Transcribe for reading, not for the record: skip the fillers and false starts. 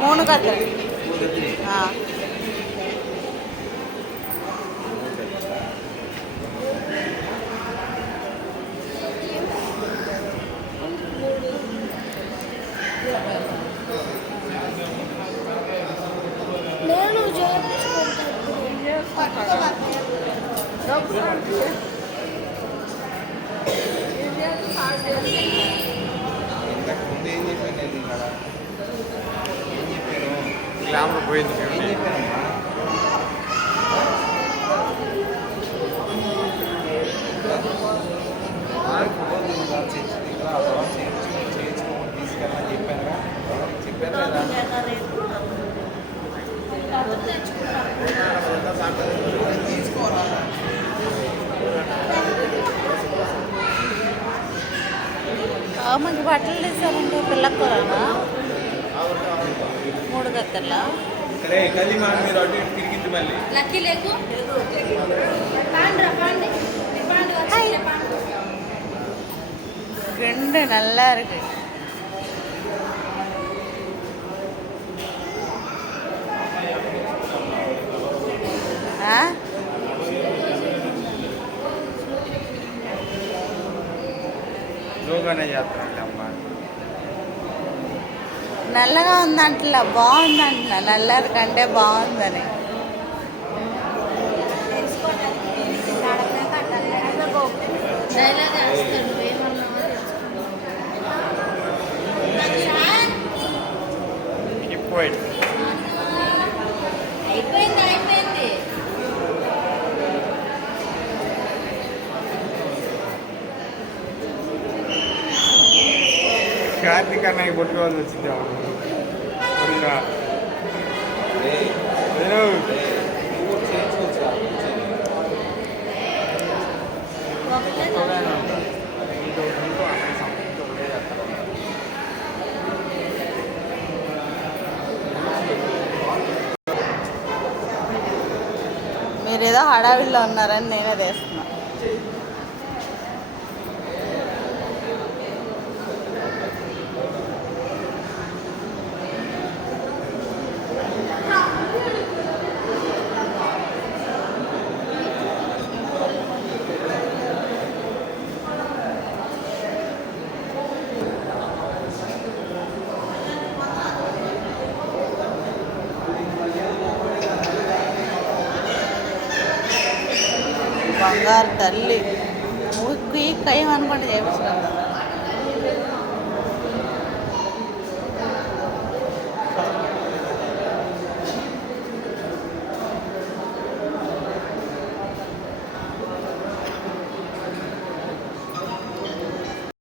మూడు గద్దలు నేను గ్లామర్ పోయింది. తీసుకెళ్ళని చెప్పాను కదా. మంచి బట్టలు తీసారంటే పిల్లకు మూడు గద్దలా మీరు అటు ఇటు తిరిగింది మళ్ళీ లక్కీ లేకు ரெண்டு நல்லா இருக்கு. లోగానే చేస్తారండి అమ్మ. నల్లగా ఉందంటలా బాగుందంట, నల్లది కంటే బాగుందని. అయిపోయింది కార్తీక్ అన్నయ్య కొట్టుకోవాల్సి వచ్చింది. మీరేదో హడావిడిలో ఉన్నారని నేనే తెస్తున్నా. బంగారు తల్లి ఊకి కయ్యం అనుకుంటే చేపిస్తున్నాను.